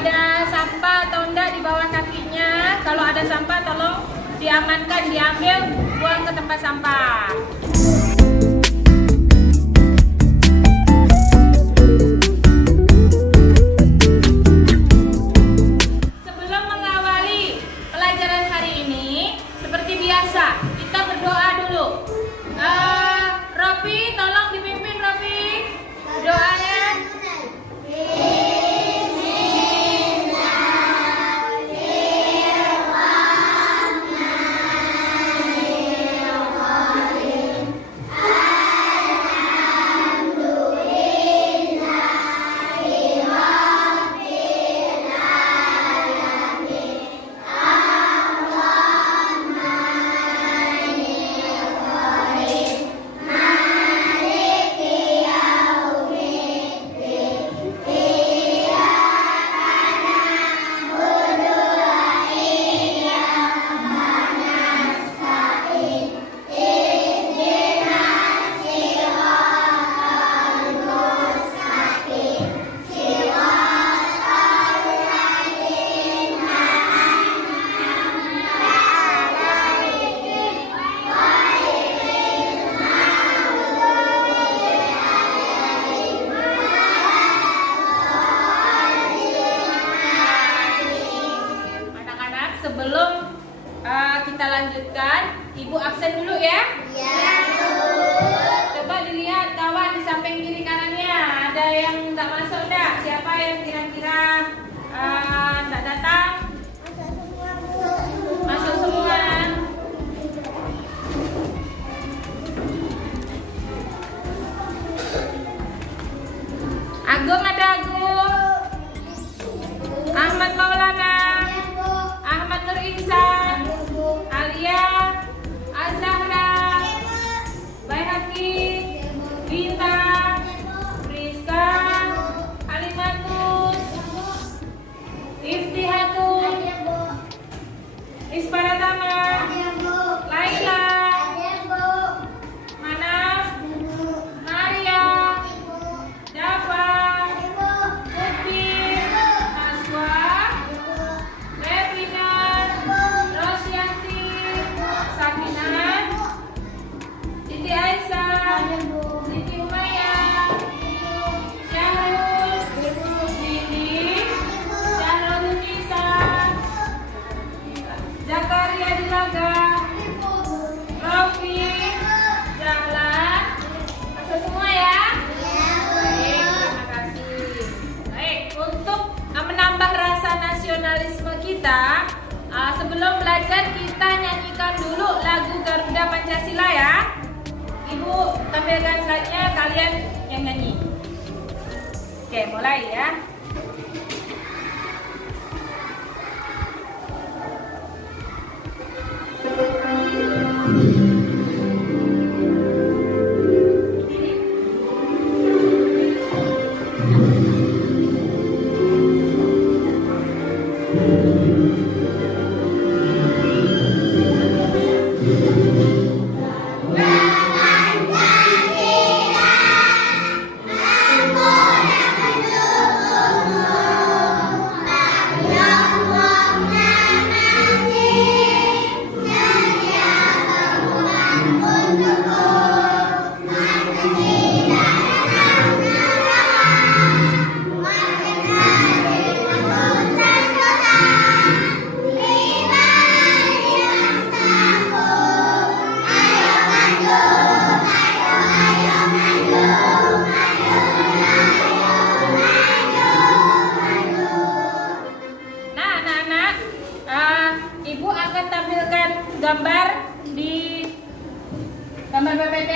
ada sampah atau enggak di bawah kakinya. Kalau ada sampah tolong diamankan, diambil, buang ke tempat sampah. Sebelum mengawali pelajaran hari ini, seperti biasa, kita berdoa dulu. Rofi, tolong dipimpin Rofi. Doanya. Sebelum kita lanjutkan, Ibu absen dulu ya. Iya, Bu. Coba dilihat kawan di samping kiri kanannya, ada yang nggak masuk nggak? Siapa yang kira-kira nggak datang? Masuk semua, Bu. Masuk semua. Agung ada Agung. Ahmad Maulana. Ahmad Nur Ihsan, Alia, Azahra, Baihaqi, Gita, Rizka, Halimatus, Iftihatun, Isparatama, Laila, Manaf, Maria, Java, Putri, Naswa, Siti Aisyah, Siti Umayyah, Syahrul, Didi, Syahrul Nisa, Zakaria Dilaga, Rofi, Jahlan. Masuk semua ya? Baik, terima kasih. Baik, untuk menambah rasa nasionalisme kita, sebelum belajar kita nyanyikan dulu lagu Garuda Pancasila ya. Ibu tampilkan slide-nya, kalian yang nyanyi. Oke, mulai ya. Gambar di gambar PPT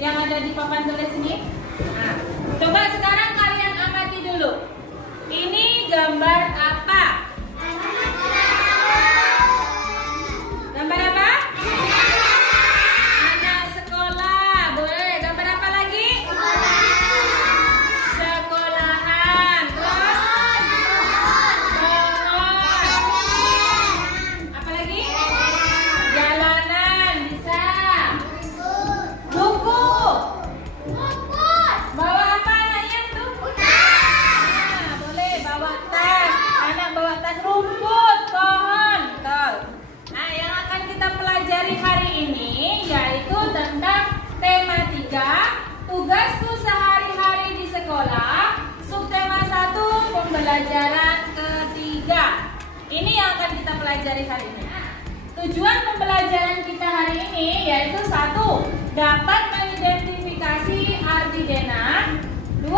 yang ada di papan tulis ini. Nah, coba sekarang kalian amati dulu. Ini gambar apa? Gambar apa? Anak sekolah. Boleh. Gambar apa lagi? Sekolahan. Terus? Apa lagi? Jalanan. Bisa. Buku. Bawa apa anaknya tuh? Nah, boleh bawa tas. Ini yang akan kita pelajari hari ini. Tujuan pembelajaran kita hari ini yaitu 1. Dapat mengidentifikasi arti denah. 2.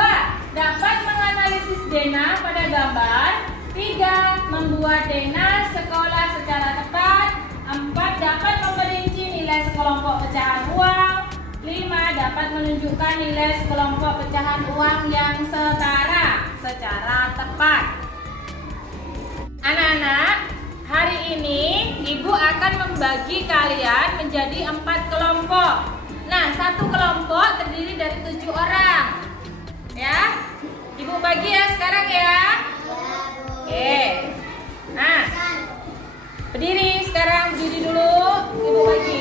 Dapat menganalisis denah pada gambar. 3. Membuat denah sekolah secara tepat. 4. Dapat memperinci nilai sekelompok pecahan uang. 5. Dapat menunjukkan nilai sekelompok pecahan uang yang setara secara tepat. Anak-anak, hari ini Ibu akan membagi kalian menjadi 4 kelompok. Nah, satu kelompok terdiri dari 7 orang. Ya, Ibu bagi ya sekarang ya. Oke. Nah, berdiri sekarang, berdiri dulu. Ibu bagi.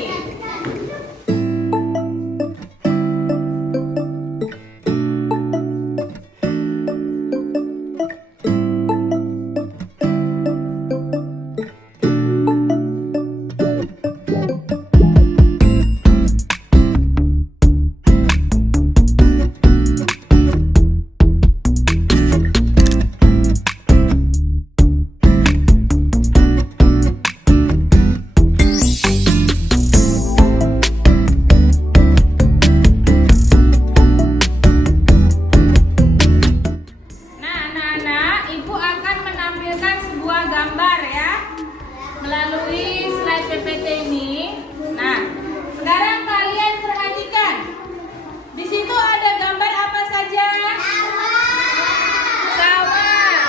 Melalui slide PPT ini. Nah, sekarang kalian perhatikan. Di situ ada gambar apa saja? Sawah.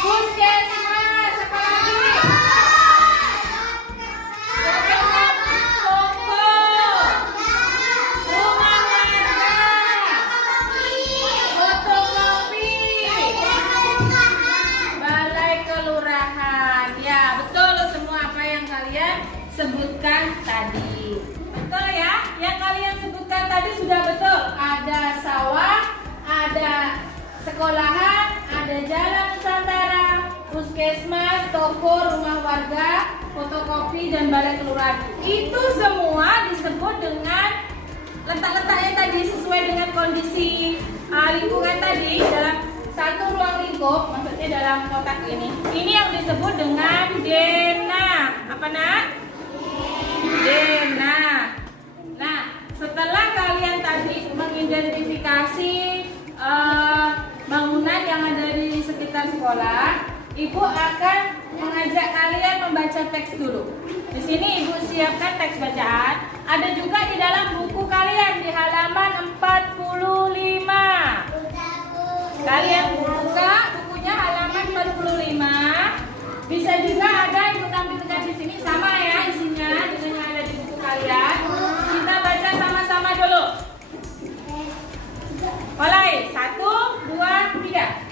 Puskesmas. Apa lagi? Toko. Rumah warga. Fotokopi. Balai kelurahan. Ya, betul semua apa yang kalian sebutkan tadi. Betul ya? Yang kalian sebutkan tadi sudah betul. Ada sawah, ada sekolahan, ada jalan Nusantara, puskesmas, toko, rumah warga, fotokopi, dan balai kelurahan. Itu semua disebut dengan letak-letaknya tadi sesuai dengan kondisi lingkungan tadi dalam satu ruang lingkup, maksudnya dalam kotak ini. Ini yang disebut dengan denah. Apa nak? Denah. Nah, setelah kalian tadi mengidentifikasi bangunan yang ada di sekitar sekolah, Ibu akan mengajak kalian membaca teks dulu. Di sini Ibu siapkan teks bacaan. Ada juga di dalam buku kalian di halaman 45. Kalian buka bukunya halaman 45. Bisa juga ada Ibu tampilkan di sini sama ya isinya dengan yang ada di buku kalian. Kita baca sama-sama dulu. Mulai 1, 2, 3.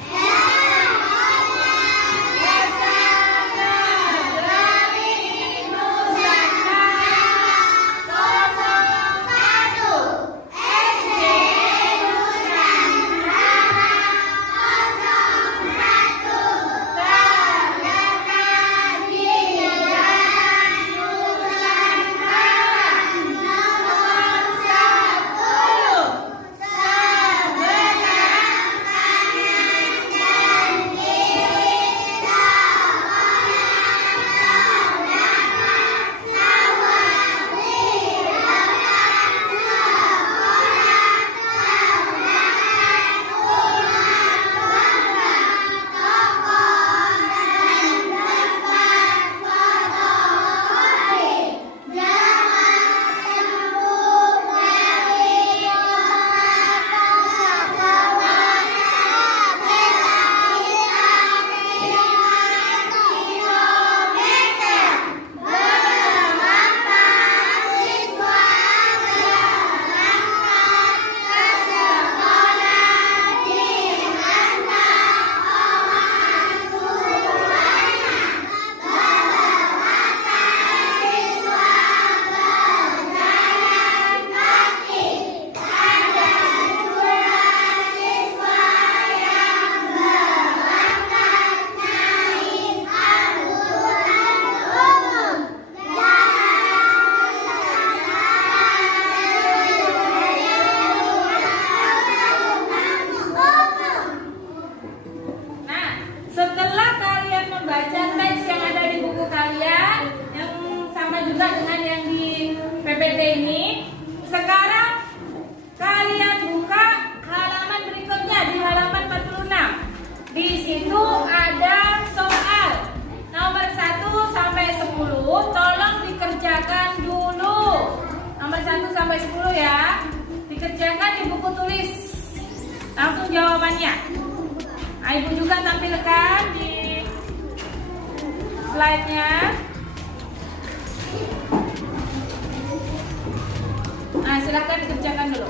juga dengan yang di PPT ini. Sekarang kalian buka halaman berikutnya di halaman 46. Di situ ada soal nomor 1 sampai 10. Tolong dikerjakan dulu. Nomor 1 sampai 10 ya. Dikerjakan di buku tulis. Langsung jawabannya. Ibu juga tampilkan di slide-nya. Nah, silakan dikerjakan dulu.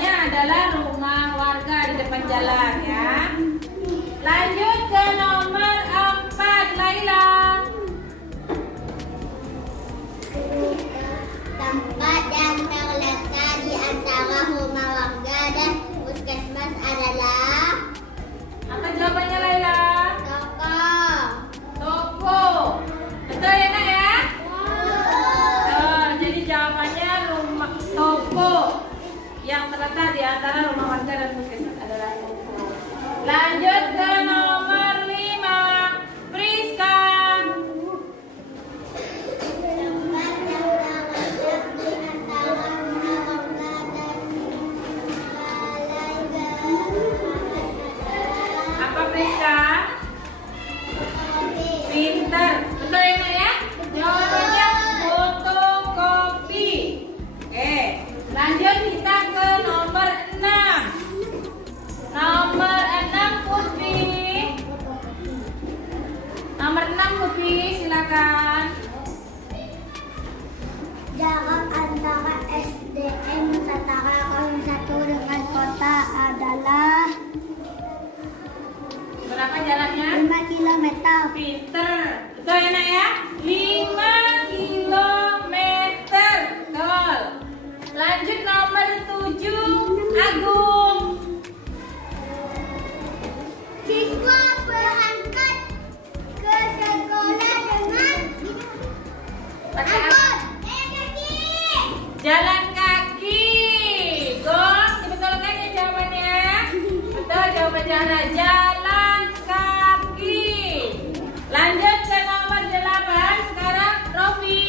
jawabannya adalah rumah warga di depan jalan ya. Lanjut ke nomor 4, Laila. Tempat yang terletak di antara rumah warga dan puskesmas adalah Apa jawabannya, Laila? toko. Toko. Betul ya, Nak ya? Jadi jawabannya rumah toko yang terletak di antara rumah warga dan puskesmas adalah toko. Lanjut ke nomor 5, Priska. Tempat yang terletak di antara rumah warga dan balai adalah Apa, Priska? fotokopi. Pintar. Betul ya, Nak ya? Jawabannya fotokopi. Oke, lanjut kita ke nomor 6. Nomor 6, Putri. Nomor 6, Putri, silakan. Jarak antara SDN Nusantara Kolom 1 dengan kota adalah Berapa jalannya? 5 km. Pinter. Betul ya, Nak ya? 5 kilometer. Betul. Lanjut nomor 7, Agung. Siswa berangkat ke sekolah dengan Pakai apa? angkot. Jalan kaki. Gong, dibetulkan ya jawabannya. Betul, jawabannya adalah jalan kaki. Lanjut ke nomor 8. Sekarang Rofi.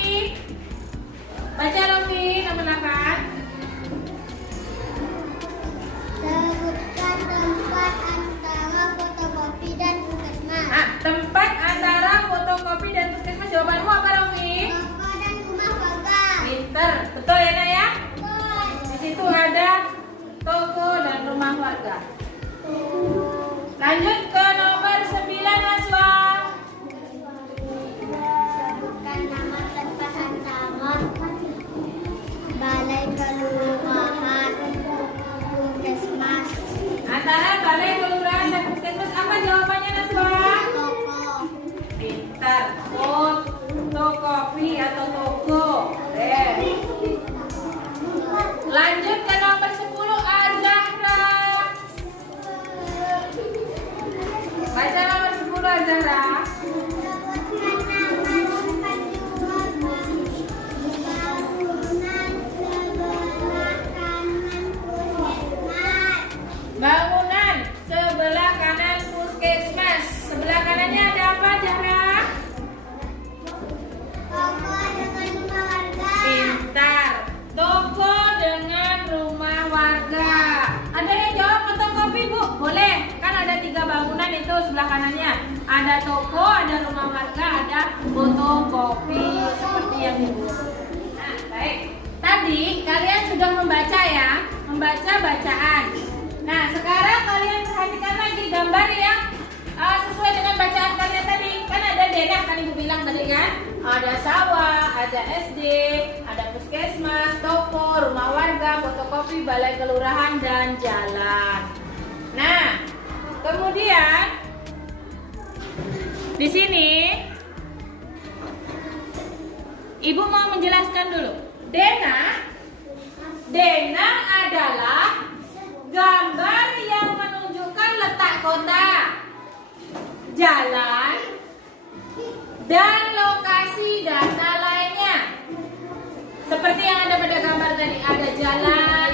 Baca Rofi, nomor 8. Sebutkan tempat antara fotokopi dan puskesmas. Tempat antara fotokopi dan puskesmas. Jawabanmu apa, Rofi? Toko dan rumah warga. Pinter. Betul ya, Nak ya? Di situ ada toko dan rumah warga. Lanjut ke nomor 9, Aswa. Sebutkan nama tempat antara balai kelurahan puskesmas. Antara balai kelurahan dan puskesmas, apa jawabannya, Naswa? Toko. Pintar. Fotokopi atau toko. Lanjut ke nomor 10, Azahra. Baca nomor 10, Azahra. Sebutkan nama tempat jual bangunan sebelah kanan puskesmas. Bangunan sebelah kanan puskesmas. Sebelah kanannya ada apa, Zahra? Toko dengan rumah warga. Pintar. Toko dengan rumah warga. Ada yang jawab fotokopi, Bu? Boleh. Kan ada 3 bangunan itu sebelah kanannya. Ada toko, ada rumah warga, ada fotokopi. Seperti yang Ibu. Nah, baik. Tadi kalian sudah membaca ya. Membaca bacaan. Nah, sekarang kalian perhatikan lagi gambar yang sesuai dengan bacaan kalian tadi. Kan ada denah, kan Ibu bilang tadi kan? Ada sawah, ada SD, ada puskesmas, toko, rumah warga, fotokopi, balai kelurahan, dan jalan. Nah, kemudian di sini Ibu mau menjelaskan dulu. Denah adalah gambar yang menunjukkan letak kota, jalan, dan lokasi data lainnya. Seperti yang ada pada gambar tadi, ada jalan,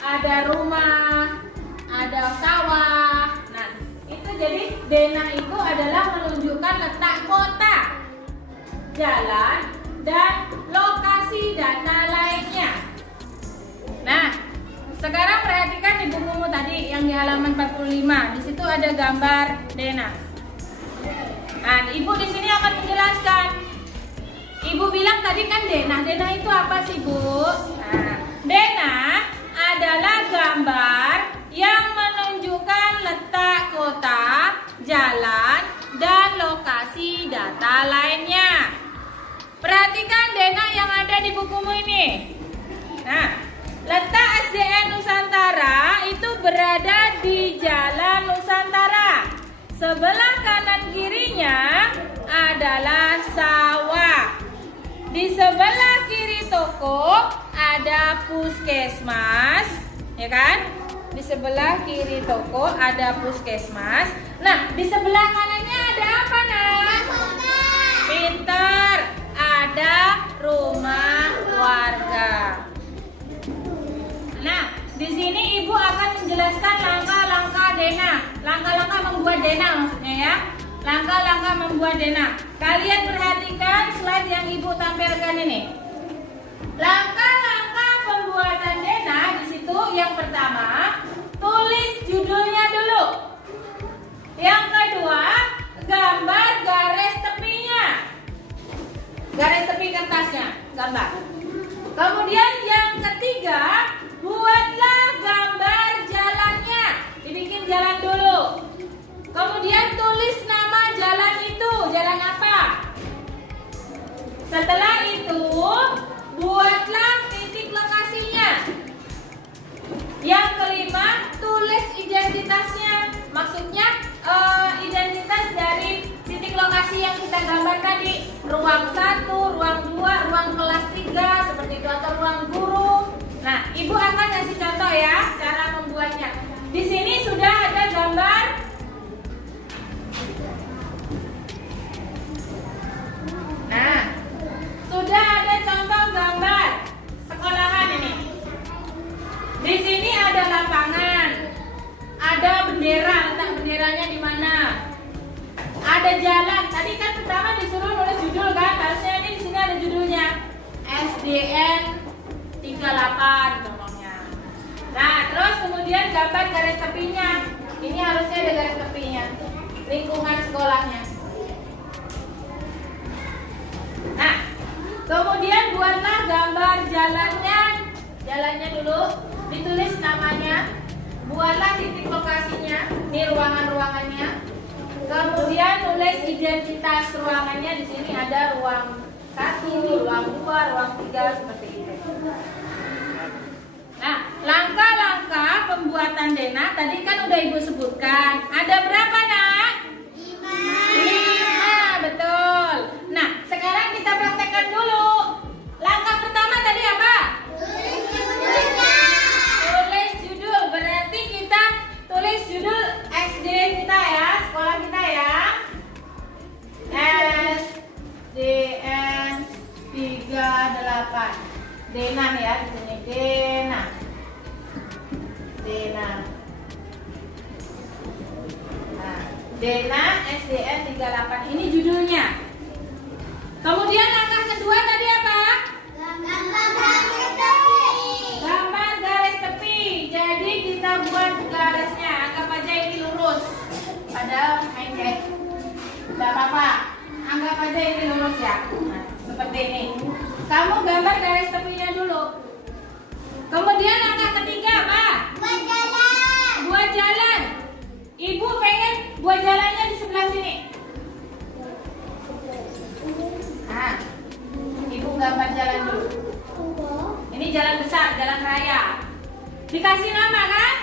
ada rumah, ada sawah. Nah, itu jadi denah itu adalah menunjukkan letak kota, jalan, dan lokasi data lainnya. Nah, sekarang perhatikan di bukumu tadi yang di halaman 45. Di situ ada gambar denah. Nah, Ibu di sini akan menjelaskan. Ibu bilang tadi kan denah. Denah itu apa sih, Bu? Nah, denah adalah gambar yang menunjukkan letak kota, jalan, dan lokasi data lainnya. Perhatikan denah yang ada di bukumu ini. Nah, letak SDN Nusantara itu berada di Jalan Nusantara. Sebelah kanan kirinya adalah sawah. Di sebelah kiri toko ada puskesmas, ya kan? Di sebelah kiri toko ada puskesmas. Nah, di sebelah kanannya ada apa, Nak? Pinter, ada rumah warga. Nah, di sini Ibu akan menjelaskan langkah-langkah Dena. Langkah-langkah membuat Dena maksudnya ya. Langkah-langkah membuat Dena. Kalian perhatikan slide yang Ibu tampilkan ini. Langkah-langkah pembuatan Dena di situ yang pertama, tulis judulnya dulu. Yang kedua, gambar garis tepinya. Garis tepi kertasnya, gambar. Kemudian yang ketiga, buatlah gambar jalannya. Dibikin jalan dulu. Kemudian tulis nama jalan itu, jalan apa? Setelah itu, buatlah titik lokasinya. Yang kelima, tulis identitasnya. Maksudnya identitas dari titik lokasi yang kita gambar tadi. Ruang 1, ruang 2, ruang kelas 3, seperti itu, atau ruang guru. Nah, Ibu akan kasih contoh ya cara membuatnya. Di sini sudah ada gambar. Nah, sudah ada contoh gambar sekolahan ini. Di sini ada lapangan, ada bendera, letak benderanya di mana? Ada jalan. Tadi kan pertama disuruh nulis judul kan? Harusnya ini di sini ada judulnya. SDN 38 contohnya. Nah, terus kemudian gambar garis tepinya. Ini harusnya ada garis tepinya. Lingkungan sekolahnya. Nah, kemudian buatlah gambar jalannya. Jalannya dulu, ditulis namanya. Buatlah titik lokasinya. Ini ruangan-ruangannya. Kemudian tulis identitas ruangannya. Di sini ada ruang 1, ruang 2, ruang 3 seperti itu. Nah, langkah-langkah pembuatan Dena tadi kan udah Ibu sebutkan. Ada berapa, Nak? 5, betul. Nah, sekarang kita praktekkan dulu. Langkah pertama tadi apa? Tulis judul. Berarti kita tulis judul SD kita ya, sekolah kita ya. SDN 38. Dena ya di sini. Dena. Nah, Dena SDN 38. Ini judulnya. Kemudian langkah kedua tadi apa? Gambar garis tepi. Jadi kita buat garisnya. Anggap aja ini lurus. Padahal pendek. Tidak apa-apa. Anggap aja ini lurus ya. Nah, seperti ini. Kamu gambar garis tepinya dulu. Kemudian langkah ketiga apa? Buat jalan. Ibu pengen buat jalannya di sebelah sini. Nah, Ibu gambar jalan dulu. Ini jalan besar, jalan raya. Dikasih nama kan?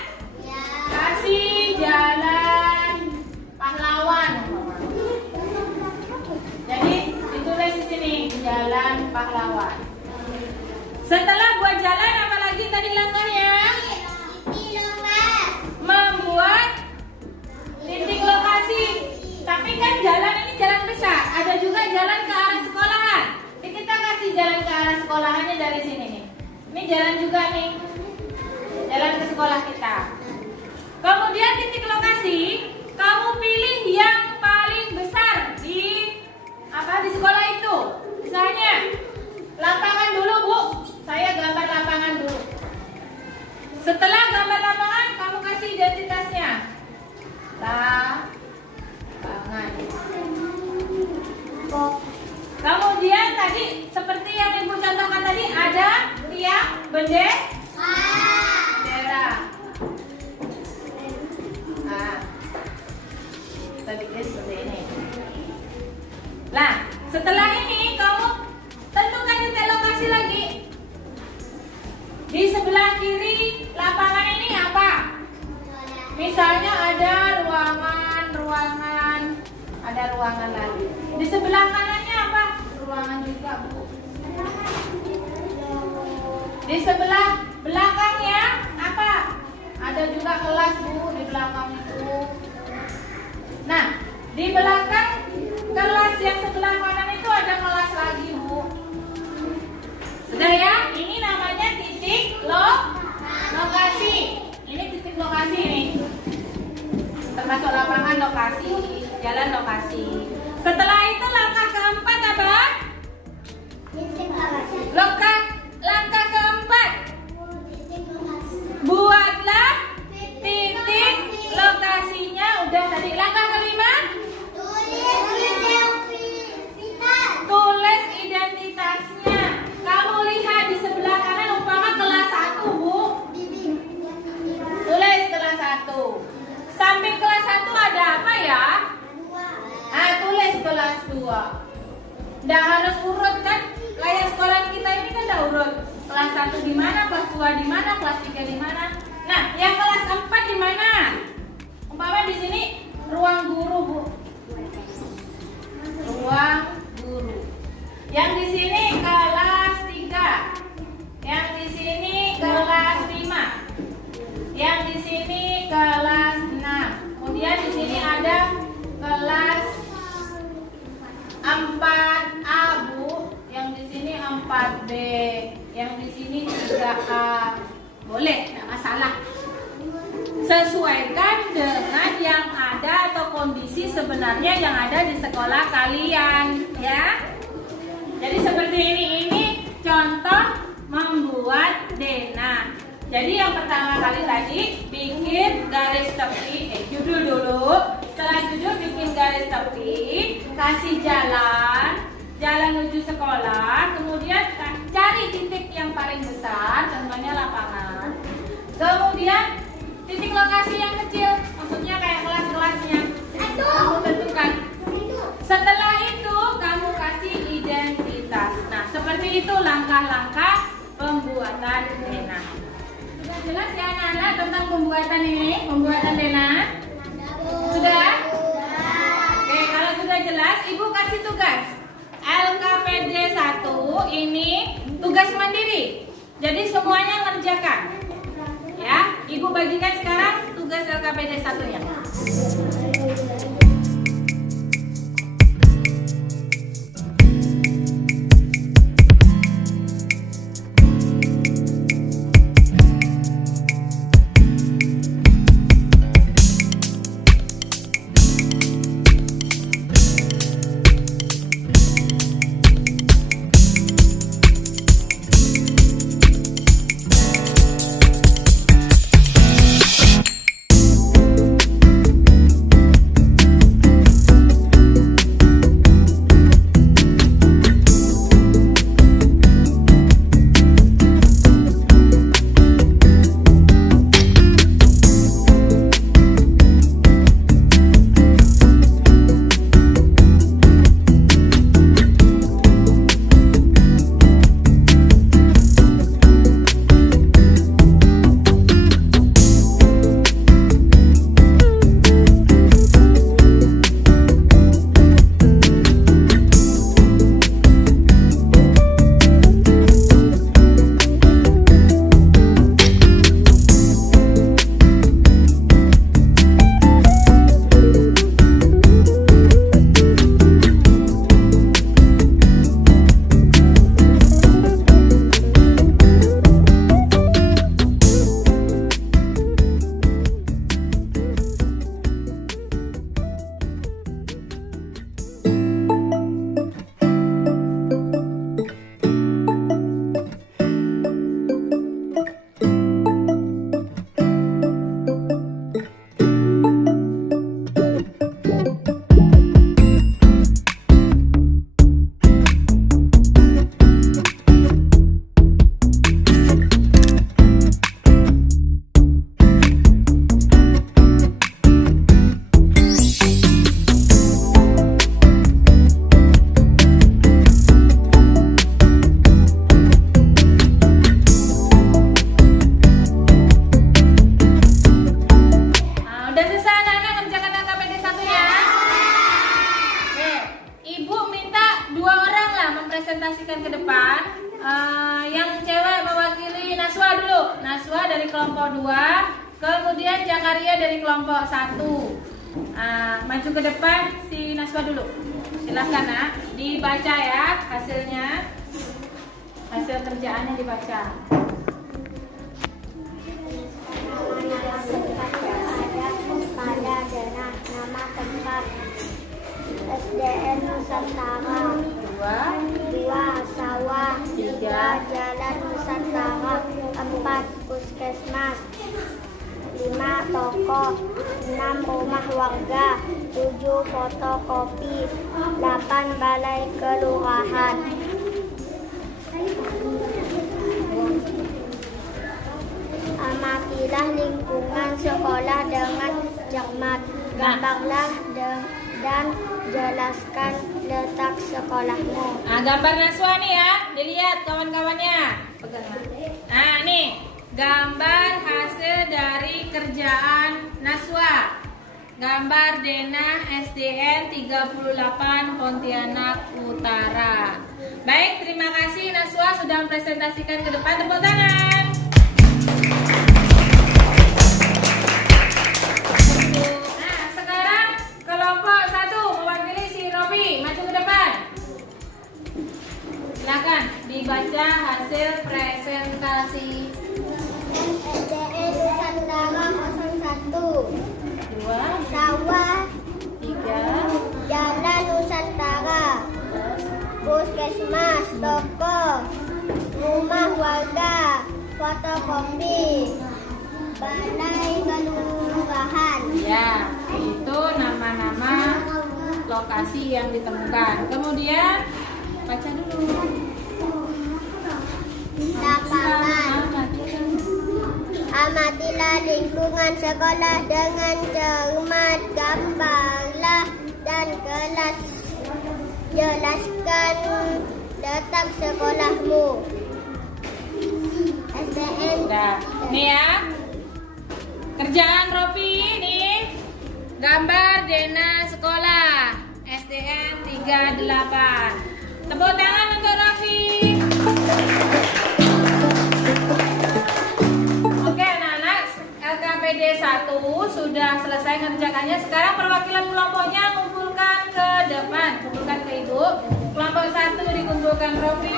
Ya. Kasih jalan pahlawan. Jadi ditulis di sini jalan pahlawan. Setelah buat jalan, apa lagi tadi langkahnya? Membuat titik lokasi. Tapi kan jalan ini jalan besar. Ada juga jalan ke arah sekolahan. Jadi kita kasih jalan ke arah sekolahannya dari sini nih. Ini jalan juga nih. Jalan ke sekolah kita. Kemudian titik lokasi, kamu pilih yang paling besar di sekolah itu. Misalnya lapangan dulu, Bu. Saya gambar lapangan dulu. ada ruangan lagi. Di sebelah kanannya apa? Ruangan juga, Bu. Di sebelah belakangnya apa? Ada juga kelas, Bu, di belakang itu. Nah, di belakang kelas yang sebelah kanan itu ada kelas lagi, Bu. Sudah ya? Ini namanya titik lokasi. Ini titik lokasi nih. Termasuk lapangan lokasi, jalan lokasi. Setelah itu langkah keempat apa? Langkah keempat. Buatlah titik lokasinya. Udah tadi. Langkah kelima, tulis identitasnya. Kamu lihat di sebelah kanan umpama kelas 1, Bu. Tulis kelas 1. Samping kelas 1 ada apa ya? Tulis kelas 2. Nggak harus urut kan? Kayak sekolah kita ini kan udah urut. Kelas 1 di mana, kelas 2 di mana, kelas 3 di mana. Nah, yang kelas 4 di mana? Umpama di sini ruang guru, Bu. Ruang guru. Yang di sini kelas 3. Yang di sini kelas 5. Yang di sini kelas 6. Kemudian di sini ada kelas 4A, Bu. Yang di sini 4B. Yang di sini 3A. Boleh, tidak masalah. Sesuaikan dengan yang ada atau kondisi sebenarnya yang ada di sekolah kalian, ya. Jadi seperti ini contoh membuat denah. Jadi yang pertama kali tadi bikin garis tepi, judul dulu. Setelah judul bikin garis tepi, kasih jalan menuju sekolah. Kemudian cari titik yang paling besar, contohnya lapangan. Kemudian titik lokasi yang kecil, maksudnya kayak kelas-kelasnya. Kamu tentukan. Setelah itu kamu kasih identitas. Nah, seperti itu langkah-langkah pembuatan denah. Sudah jelas ya anak-anak tentang pembuatan ini, pembuatan denah? Sudah? Oke, kalau sudah jelas, Ibu kasih tugas. LKPD 1 ini tugas mandiri. Jadi semuanya ngerjakan. Ya, Ibu bagikan sekarang tugas LKPD 1-nya. kemudian Jakaria dari kelompok 1. Maju ke depan si Naswa dulu. Silakan nak, dibaca ya hasilnya. Hasil kerjaannya dibaca. Pada denah nama tempat SDN Nusantara 2 sawah 3 jalan Nusantara 4 puskesmas 5 toko 6 rumah warga 7 fotokopi 8 balai kelurahan. Amatilah lingkungan sekolah dengan cermat. Gambarlah dan jelaskan letak sekolahmu. Gambar Naswa nih ya, dilihat kawan-kawannya. Pegang. Nih gambar hasil dari kerjaan Naswa. Gambar Denah SDN 38 Pontianak Utara. Baik, terima kasih Naswa sudah mempresentasikan ke depan. Tepuk tangan. Sekarang kelompok 1 mewakili si Robi, maju ke depan. Silakan dibaca hasil presentasi. SDN Nusantara 01 2, sawah 3, jalan Nusantara puskesmas toko rumah warga fotokopi balai kelurahan. Ya, itu nama-nama lokasi yang ditemukan. Kemudian baca dulu. Lapangan. Amatilah lingkungan sekolah dengan cermat. Gambarlah dan jelaskan letak sekolahmu. SDN. Nah, nih ya. Kerjaan Robi nih. Gambar Denah sekolah SDN 38. Tepuk tangan untuk Robi. Oke anak-anak, LKPD 1 sudah selesai mengerjakannya. Sekarang perwakilan kelompoknya kumpulkan ke depan, kumpulkan ke ibu. Kelompok 1 dikumpulkan Robi.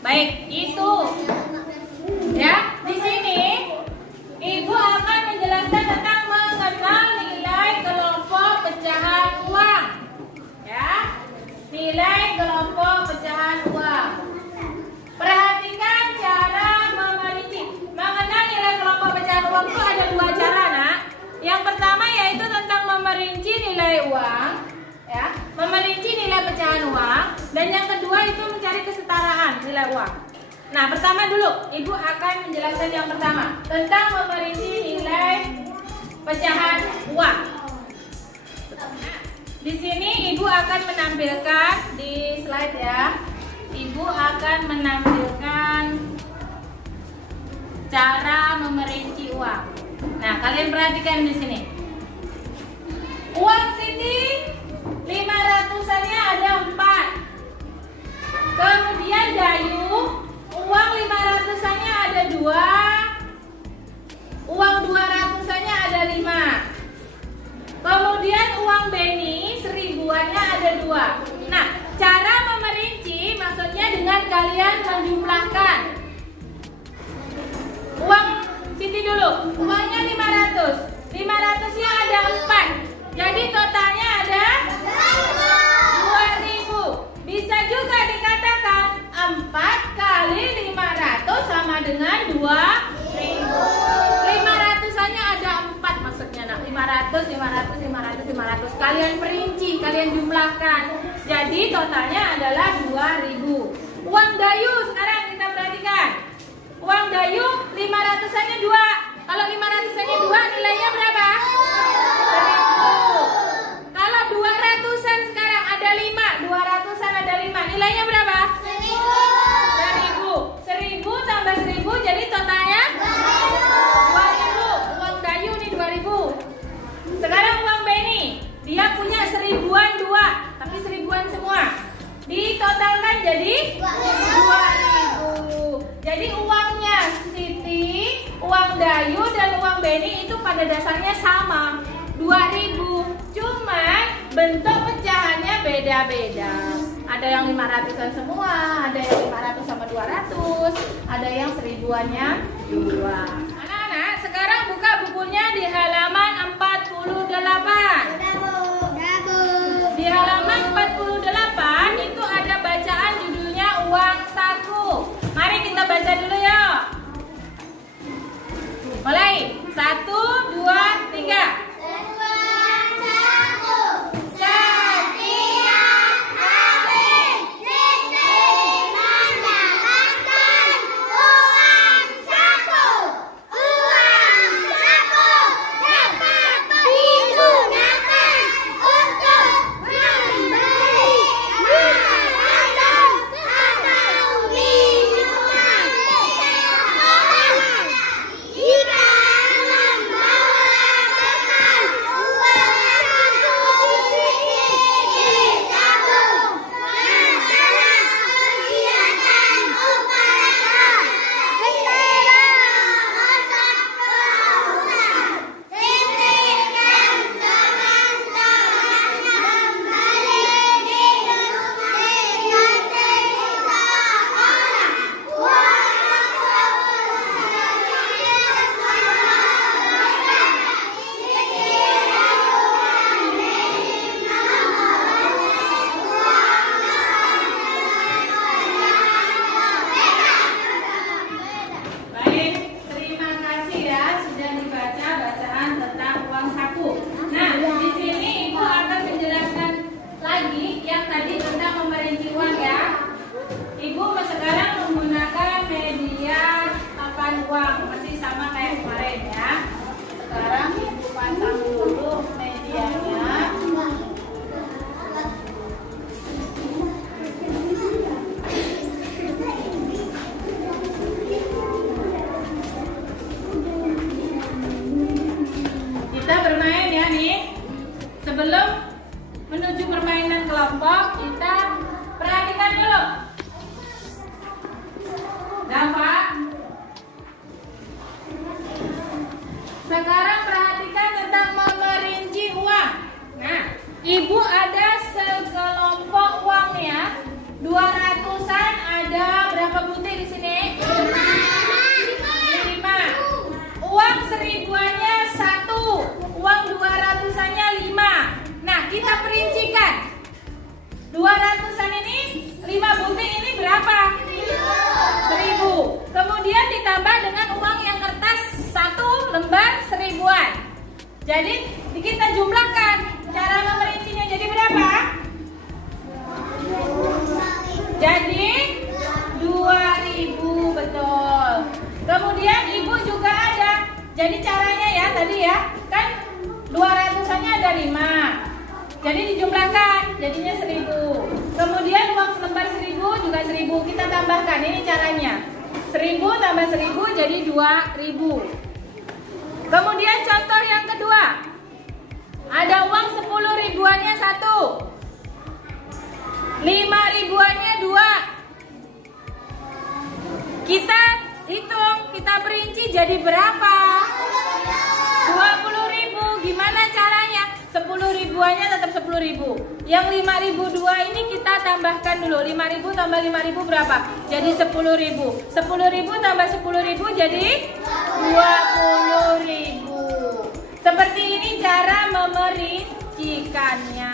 Baik, itu ya. Di sini Ibu akan menjelaskan tentang mengenal nilai kelompok pecahan uang. Ya, nilai kelompok pecahan uang. Perhatikan cara memerinci. Mengenal nilai kelompok pecahan uang itu ada dua cara, nak. Yang pertama yaitu tentang memerinci nilai uang, ya, memerinci nilai pecahan uang. Dan yang kedua itu mencari kesetaraan nilai uang. Nah, pertama dulu, Ibu akan menjelaskan yang pertama tentang memerinci nilai pecahan uang. Di sini Ibu akan menampilkan di slide ya. Ibu akan menampilkan cara memerinci uang. Nah, kalian perhatikan di sini. Uang Siti dua. Nah, cara memerinci maksudnya dengan kalian menjumlahkan. Uang Siti dulu, uangnya 500. 500-nya ada 4. Jadi totalnya ada 2.000. Bisa juga dikatakan 4 kali 500 sama dengan 2.000. 500-nya ada 4 maksudnya. Nah, 500, 500, 500, 500. Kalian perinci, kalian jumlahkan. Jadi totalnya adalah 2.000. Uang Dayu sekarang kita perhatikan. Uang Dayu 500-nya 2. Kalau 500-nya 2 nilainya berapa? 1.000. Kalau 200-an sekarang ada 5. 200-an ada 5. Nilainya berapa? 1.000. 1.000 tambah 1.000 jadi totalnya 2.000. Uang Dayu nih 2.000. Sekarang uang Benny. Dia punya 1.000-an 2. Tapi 1.000-an semua. Ditotalkan jadi 2.000. Jadi uangnya Siti, uang Dayu dan uang Benny itu pada dasarnya sama, 2.000. Cuman bentuk pecahannya beda-beda. Ada yang 500-an semua, ada yang 500 sama 200, ada yang 1.000-annya 2. Anak-anak, sekarang buka bukunya di halaman 48. Di halaman 48 itu ada bacaan judulnya uang saku. Mari kita baca dulu ya. Mulai. 1, 2, 3. Sebelum menuju permainan kelompok, kita perhatikan dulu. Dafa. Sekarang perhatikan tentang memerinci uang. Nah, Ibu ada sekelompok uangnya 200-an, ada berapa butir di sini? 5. Uang 1.000-annya 1. Uang 200-annya 5. Nah, kita perincikan. 200-an ini 5 butir ini berapa? 1.000. Kemudian ditambah dengan uang yang kertas 1 lembar 1.000-an. Jadi kita jumlahkan. Cara memerincinya jadi berapa? Jadi 2.000, betul. Kemudian Ibu juga ada. Jadi caranya ya tadi ya, kan 200-annya ada 5. Jadi dijumlahkan, jadinya 1.000. Kemudian uang selembar 1.000 juga 1.000. Kita tambahkan, ini caranya. 1.000 tambah 1.000 jadi 2.000. Kemudian contoh yang kedua. Ada uang 10.000-annya 1. 5.000-annya 2. Kita hitung, kita perinci jadi berapa? 20.000. Gimana caranya? 10.000 5.000-nya tetap 10.000. Yang 5.002 ini kita tambahkan dulu. 5.000 tambah 5.000 berapa? Jadi 10.000. 10.000 tambah 10.000 jadi 20.000. Seperti ini cara memerincikannya.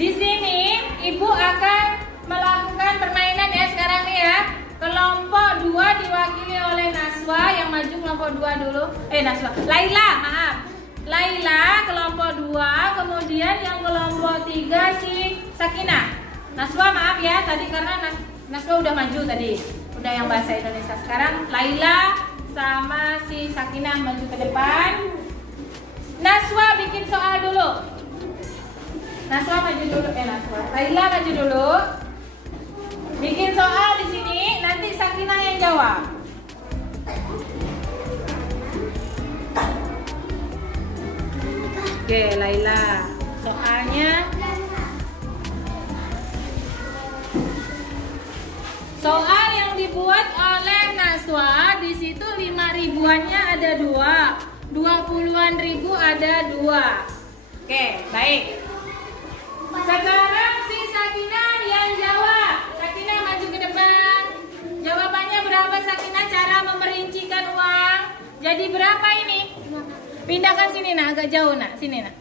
Di sini Ibu akan melakukan permainan ya sekarang nih ya. Kelompok 2 diwakili oleh Naswa. Yang maju kelompok 2 dulu. Naswa. Laila, maaf. Laila kelompok 2, kemudian yang kelompok 3 si Sakinah. Naswa maaf ya, tadi karena Naswa udah maju tadi. Udah yang bahasa Indonesia. Sekarang Laila sama si Sakinah maju ke depan. Naswa bikin soal dulu. Naswa maju dulu, Naswa. Laila maju dulu. Bikin soal di sini, nanti Sakinah yang jawab. Oke, Laila. Soalnya soal yang dibuat oleh Naswa di situ 5.000-annya ada 2, 20-an ribu ada 2. Oke, baik. Sekarang si Sakinah yang jawab. Sakinah maju ke depan. Jawabannya berapa Sakinah cara memerincikan uang? Jadi berapa ini? Pindahkan sini nak, agak jauh nak, sini nak.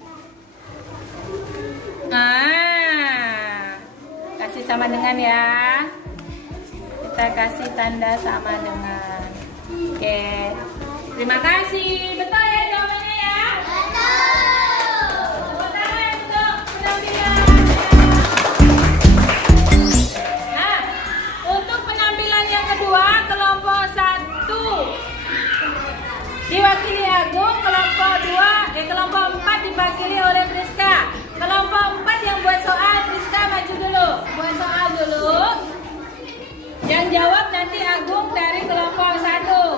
Kasih sama dengan ya. Kita kasih tanda sama dengan. Oke. Terima kasih. Betul ya jawabannya ya? Betul. Tangan untuk penampilan. Nah, untuk penampilan yang kedua kelompok 1 diwakili Agung, kelompok 4 diwakili oleh Priska. Kelompok 4 yang buat soal, Priska maju dulu. Buat soal dulu. Yang jawab nanti Agung dari kelompok 1.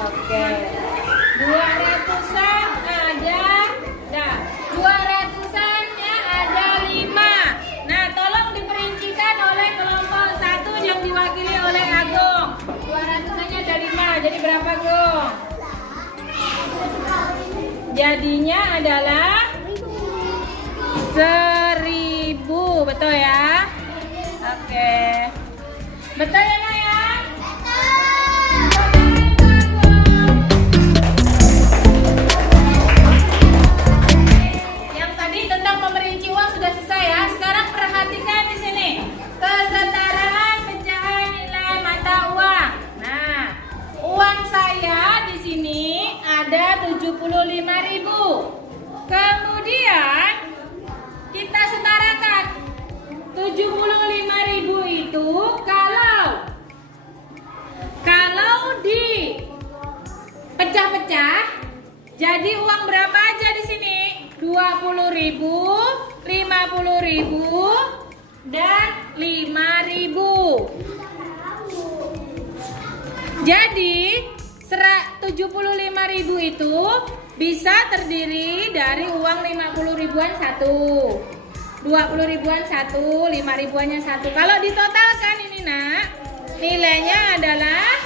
Oke. 200-an ada. Dah. 200-annya ada 5. Nah, tolong diperincikan oleh kelompok 1 yang diwakili oleh Agung. 200-annya ada 5. Jadi berapa, Gung? Jadinya adalah 1.000. Betul ya? Oke. Betul ya, Naya? Yang tadi tentang memerinci uang sudah selesai ya. Sekarang perhatikan di sini. Kesetaraan pecahan nilai mata uang. Nah, uang saya di sini ada 75.000. Kemudian kita setarakan 75.000 itu kalau di pecah-pecah jadi uang berapa aja di sini? 20.000, 50.000 dan 5.000. Jadi 75.000 itu bisa terdiri dari uang 50 ribuan 1, 20 ribuan 1, 5 ribuannya 1. Kalau ditotalkan ini nak, nilainya adalah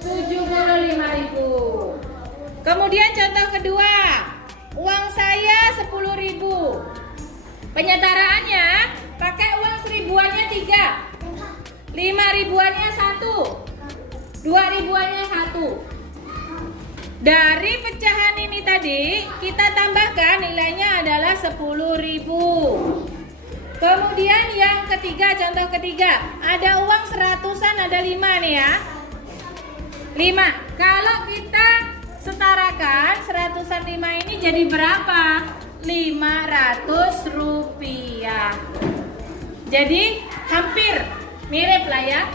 75.000. Kemudian contoh kedua, uang saya 10.000. Penyetaraannya pakai uang 1.000-annya 3, 5 ribuannya 1, 2 ribuannya 1. Dari pecahan ini tadi kita tambahkan nilainya adalah 10.000. Kemudian yang ketiga, contoh ketiga, ada uang 100-an ada 5 nih ya. 5. Kalau kita setarakan 100-an 5 ini jadi berapa? 500 rupiah. Jadi hampir mirip lah ya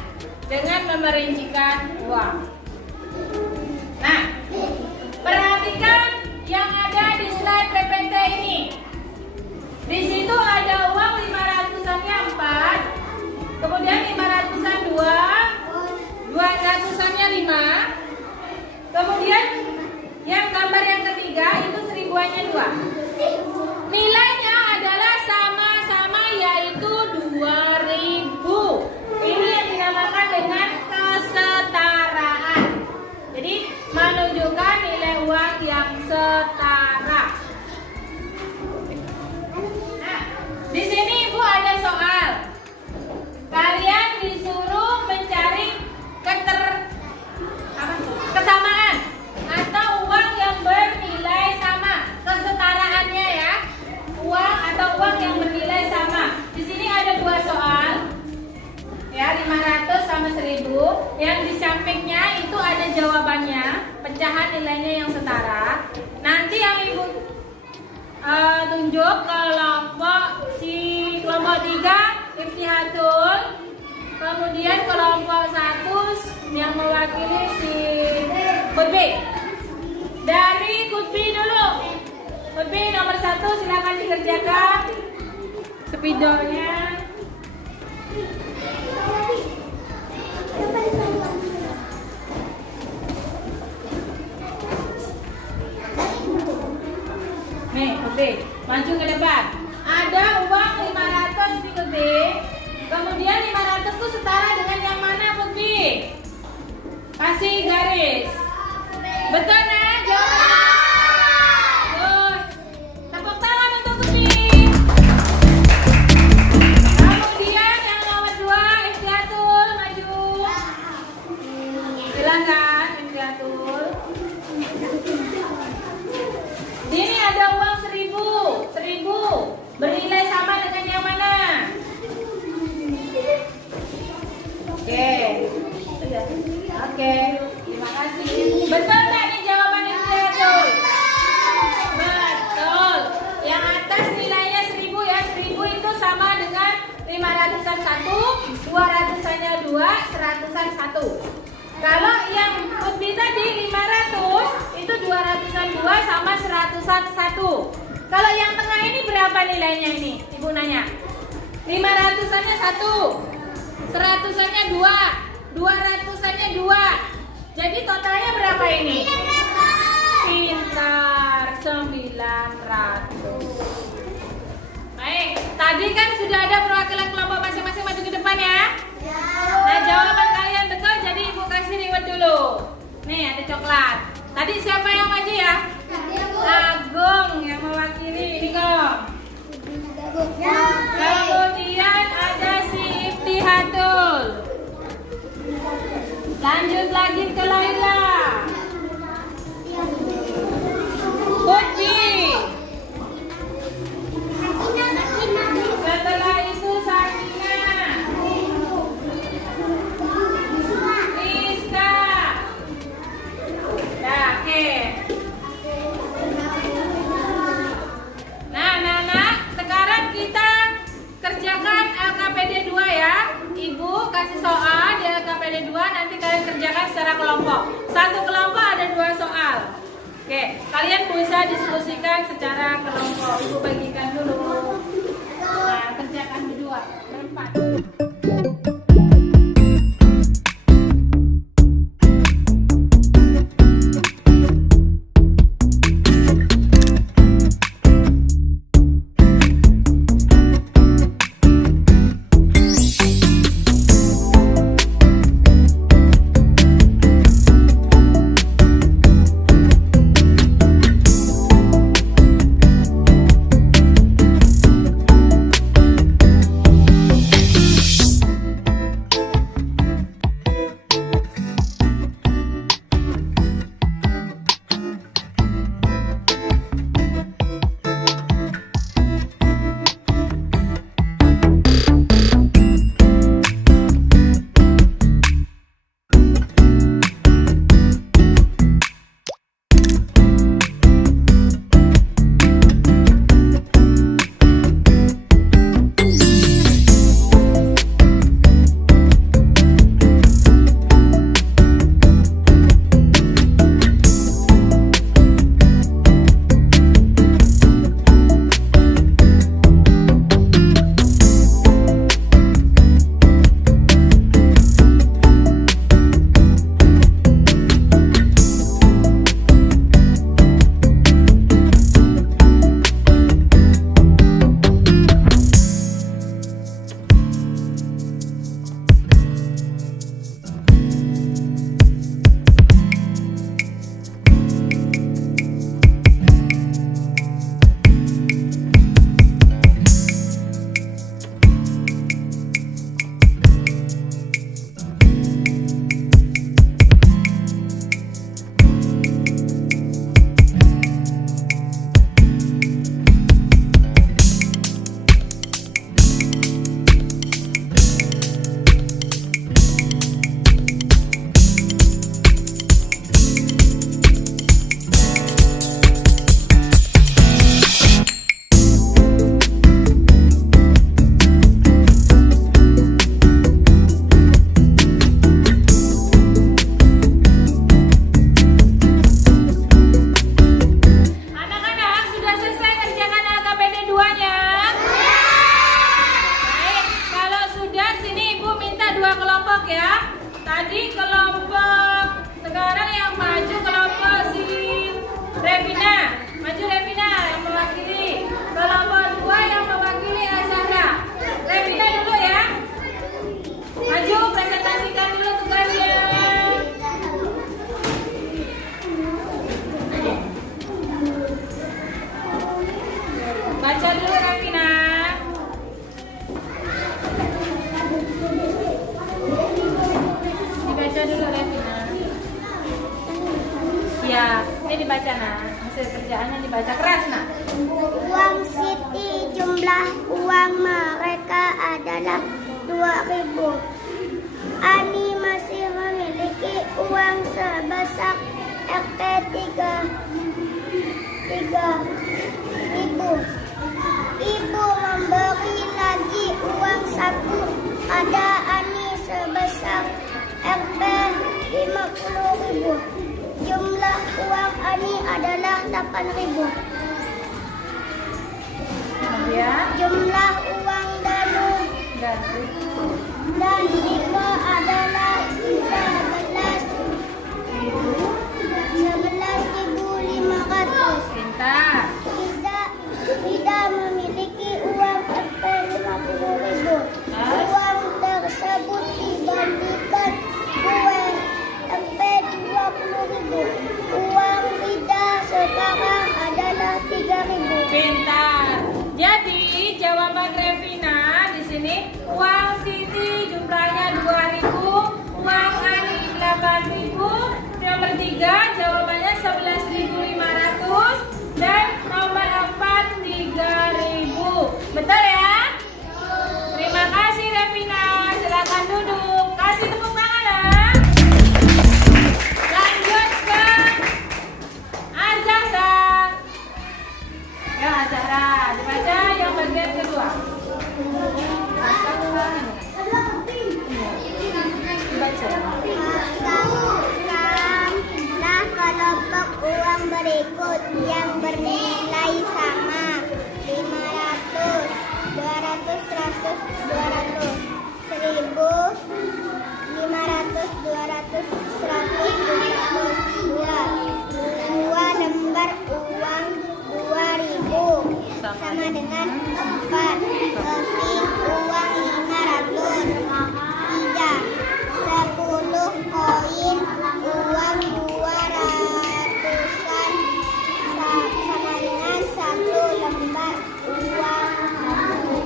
dengan memerincikan uang. Nah, perhatikan yang ada di slide PPT ini. Di situ ada uang 500-annya 4, kemudian 500-an 2, 200-annya 5, kemudian yang gambar yang ketiga itu 1.000-annya 2. Nilainya adalah sama-sama yaitu 2.000. Ini yang dinamakan dengan kesetaraan. uang yang setara. Nah, di sini Ibu ada soal. Kalian disuruh mencari kesamaan atau uang yang bernilai sama, kesetaraannya ya. Uang atau uang yang bernilai sama. Di sini ada dua soal. Ya, 500 sama 1000. Yang di sampingnya itu ada jawabannya, pecahan nilainya yang setara. Nanti yang Ibu tunjuk kelompok kelompok 3 Iftihatul, kemudian kelompok 1 yang mewakili si Kutbi. Dari Kutbi dulu. Kutbi nomor 1 silakan dikerjakan spidolnya. Nih, Kutbi, maju ke depan. Ada uang 500 di Kutbi. Kemudian 500 itu setara dengan yang mana, Kutbi? Kasih garis. Betul, nah? Jawabannya. Terus, tepuk tangan untuk Kutbi. Kemudian yang nomor 2, Iftihatul, maju. Silakan, Iftihatul. Sini ada uang 1000 bernilai sama dengan yang mana? Oke, terima kasih. Betul nggak nih jawabannya Iftihatul? Betul. Yang atas nilainya 1000 ya. 1000 itu sama dengan 500-an 1, 200-annya 2, 100-an 1. Kalau yang Kutbi tadi 500 itu 200-an 2 sama 100-an 1. Kalau yang tengah ini berapa nilainya ini? Ibu nanya. 500-annya 1, 100-annya 2, 200-annya 2. Jadi totalnya berapa ini? Pintar, 900. Baik, tadi kan sudah ada perwakilan kelompok masing-masing maju ke depan ya. Nah, jawaban kalian betul, jadi Ibu kasih reward dulu. Nih, ada coklat. Tadi siapa yang maju ya? Agung yang mewakili ini kok. Kemudian ada si Iftihatul. Lanjut lagi ke Laila. Kutbi. Setelah itu Sakina. Rizka. Nah, oke. Nah, sekarang kita kerjakan LKPD 2 ya. Ibu kasih soal di LKPD 2, nanti kalian kerjakan secara kelompok. Satu kelompok ada 2 soal. Oke, kalian bisa diskusikan secara kelompok. Ibu bagikan dulu. Nah, kerjakan berdua, berempat. Ya, ini dibaca nak. Hasil kerjaannya dibaca keras nak. Uang Siti jumlah uang mereka adalah 2.000. Ani masih memiliki uang sebesar Rp3.000. Ibu memberi lagi uang saku pada Ani sebesar Rp50.000. Jumlah uang Ani adalah 8.000. Kemudian Jumlah uang Danu dan Diko adalah 11.500. pintar. Tidak memiliki uang Rp50.000. Uang tersebut dibandingkan uang Rp20.000. Uang Ida sekarang adalah 3.000. Pintar. Jadi jawaban Revina di sini uang Siti jumlahnya 2.000, uang Ani 8.000. Nomor 3 jawabannya 11.500 dan nomor 4 3.000. Betul ya? Terima kasih Revina. Silakan duduk. Kasih tepuk tangan ya. Lanjut ke Azahra. Ya Azahra, dibaca yang bagian kedua. Dibaca. Masukkanlah kelompok uang berikut yang bernilai sama: 500, 200, 100, 200, 1.000, 500, 200, 100, 200, dua lembar uang 2.000 sama dengan 4 keping uang 500. 3, 10 koin uang 200-an sama dengan 1 lembar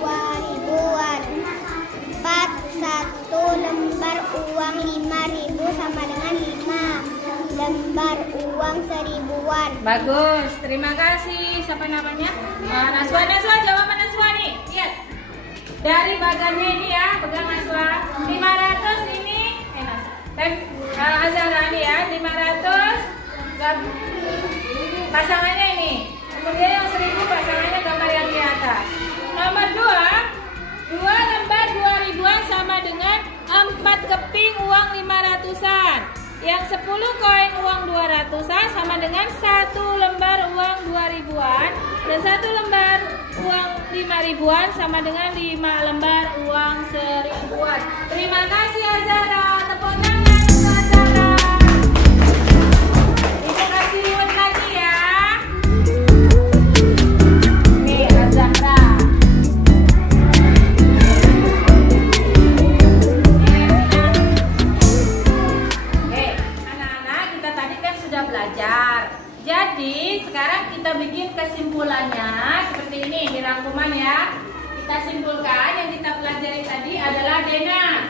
uang 2.000-an. 4, 1 lembar uang 5.000 sama dengan 5 lembar uang 1.000-an. Bagus, terima kasih. Siapa namanya? Naswa, jawaban Naswa nih. Lihat. Dari bagannya ini ya, pegang Naswa. 500 ini Azahra nih ya, 500 pasangannya ini. Kemudian yang 1.000 pasangannya gambar yang di atas. Nomor 2 lembar 2.000-an sama dengan 4 keping uang 500-an. Yang 10 koin uang 200-an sama dengan 1 lembar uang 2.000-an. Dan 1 lembar uang 5.000-an sama dengan 5 lembar uang 1.000-an. Terima kasih Azahra. Tepuk tangan untuk Azahra. Ibu kasih reward lagi ya. Nih Azahra. Anak-anak, kita tadi kan sudah belajar. Jadi sekarang kita bikin kesimpulannya seperti ini di rangkuman ya. Kita simpulkan yang kita pelajari tadi adalah Dena.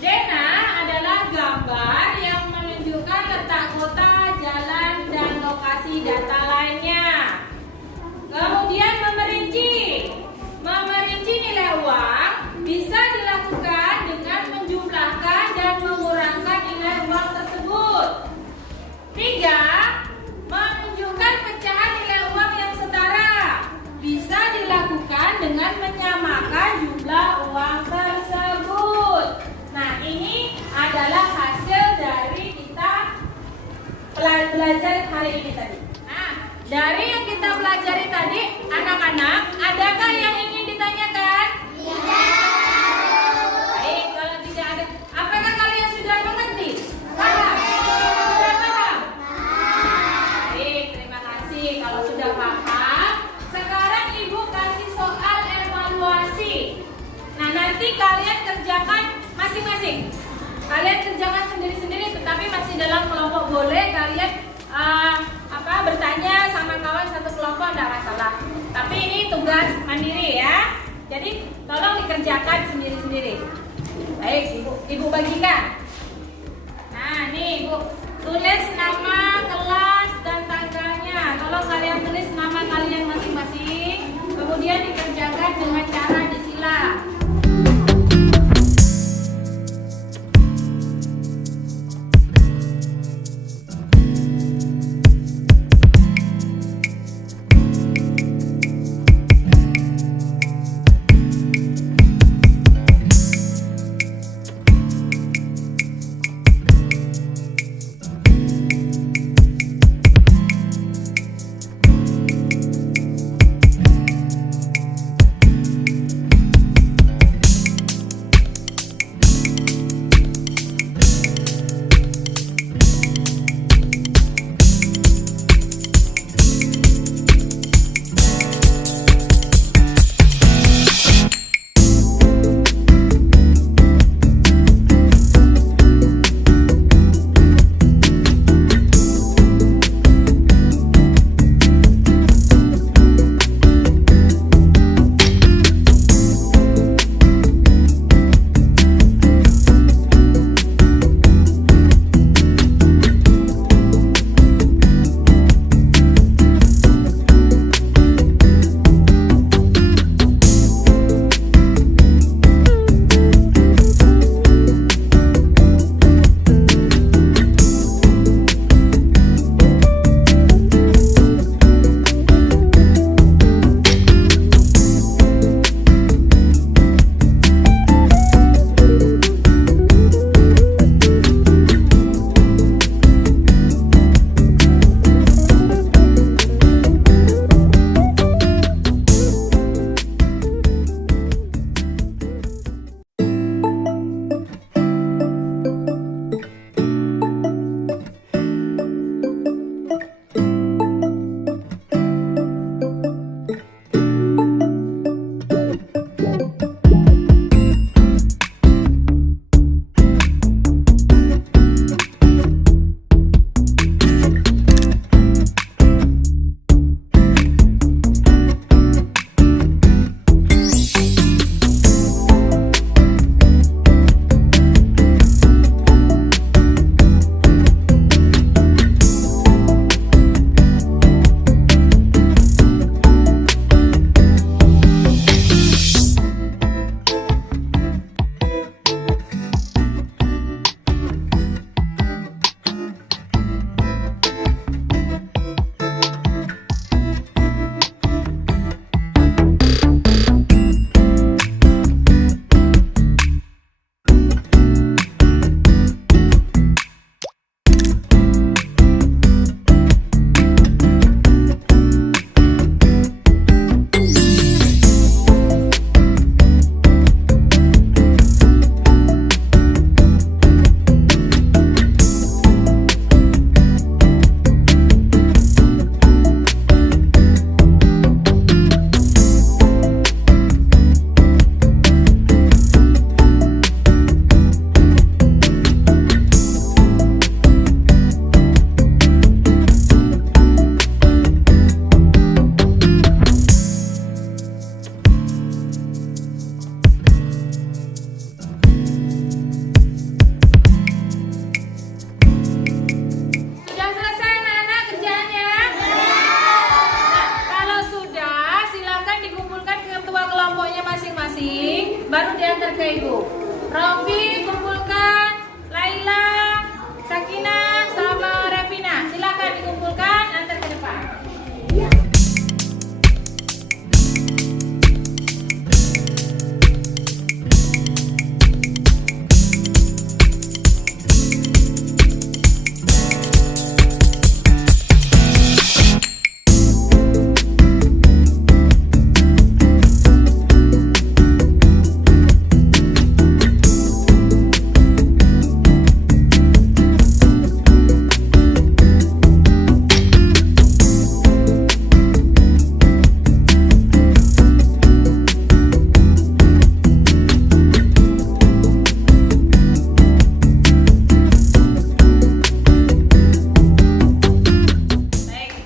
Dena adalah gambar yang menunjukkan letak kota, jalan, dan lokasi data lainnya. Kemudian memerinci nilai uang bisa dilakukan dengan menjumlahkan dan mengurangkan nilai uang tersebut. 3. Menunjukkan pecahan nilai uang yang setara bisa dilakukan dengan menyamakan jumlah uang tersebut. Nah, ini adalah hasil dari kita belajar hari ini tadi. Nah, dari yang kita pelajari tadi, anak-anak, adakah yang ingin ditanyakan? Baik, kalau tidak ada, apakah kalian sudah mengerti? Paham? Sudah paham? Baik, terima kasih. Kalau sudah paham, sekarang Ibu kasih soal evaluasi. Nah, nanti kalian kerjakan masing-masing. Kalian kerjakan sendiri-sendiri, tetapi masih dalam kelompok. Boleh kalian bertanya sama kawan satu kelompok, tidak masalah. Tapi ini tugas mandiri ya. Jadi tolong dikerjakan sendiri-sendiri. Baik, Ibu bagikan. Nah, nih Ibu tulis nama kelas baru diantar ke ibu. Rofi kumpulkan, Laila, Sakinah, sama Revina. Silakan dikumpulkan, antar ke depan.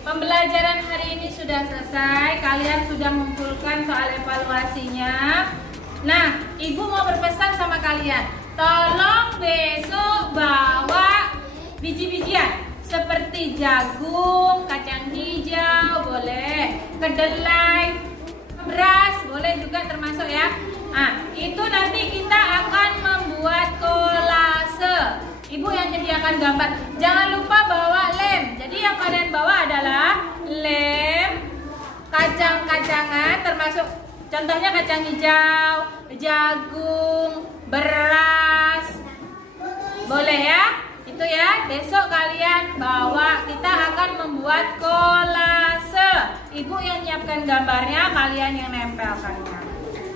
Pembelajaran hari ini sudah selesai. Kalian sudah mengumpulkan soal evaluasinya. Nah, ibu mau berpesan sama kalian, tolong besok bawa biji-bijian seperti jagung, kacang hijau, boleh, kedelai, beras, boleh juga termasuk ya. Nah, itu nanti kita akan membuat kolase. Ibu yang menyediakan gambar. Jangan lupa bawa lem. Jadi yang kalian bawa adalah lem, kacang-kacangan, termasuk contohnya kacang hijau, jagung, beras. Boleh ya? Itu ya. Besok kalian bawa. Kita akan membuat kolase. Ibu yang menyiapkan gambarnya, kalian yang nempelkannya.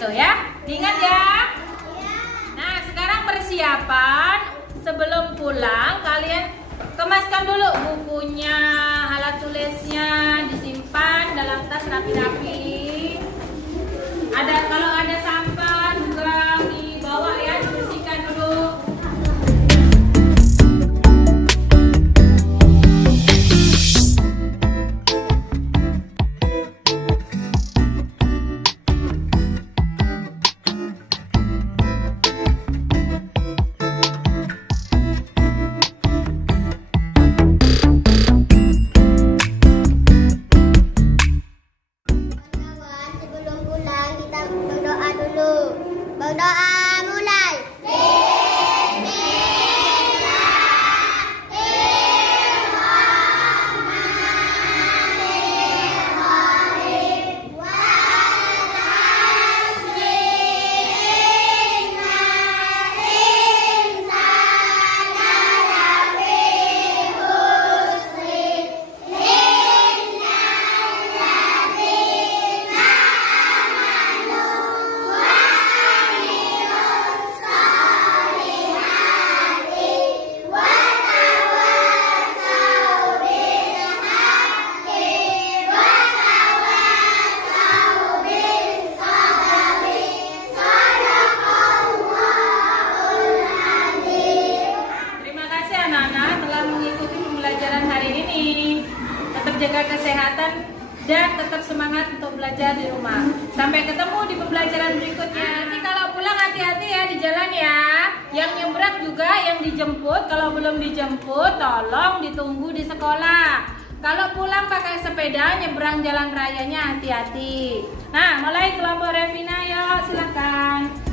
Tuh ya. Ingat ya. Nah, sekarang persiapan. Sebelum pulang, kalian kemaskan dulu bukunya, alat tulisnya, disimpan dalam tas rapi-rapi. Kalau ada sampah juga dibawa ya, dibersihkan dulu. Sebelum pulang kita berdoa dulu. Berdoa mulai. Jaga kesehatan dan tetap semangat untuk belajar di rumah. Sampai ketemu di pembelajaran berikutnya. Nanti kalau pulang hati-hati ya di jalan ya. Yang nyebrang juga yang dijemput. Kalau belum dijemput, tolong ditunggu di sekolah. Kalau pulang pakai sepeda, nyebrang jalan rayanya hati-hati. Nah, mulai kelompok Revina, yuk silakan.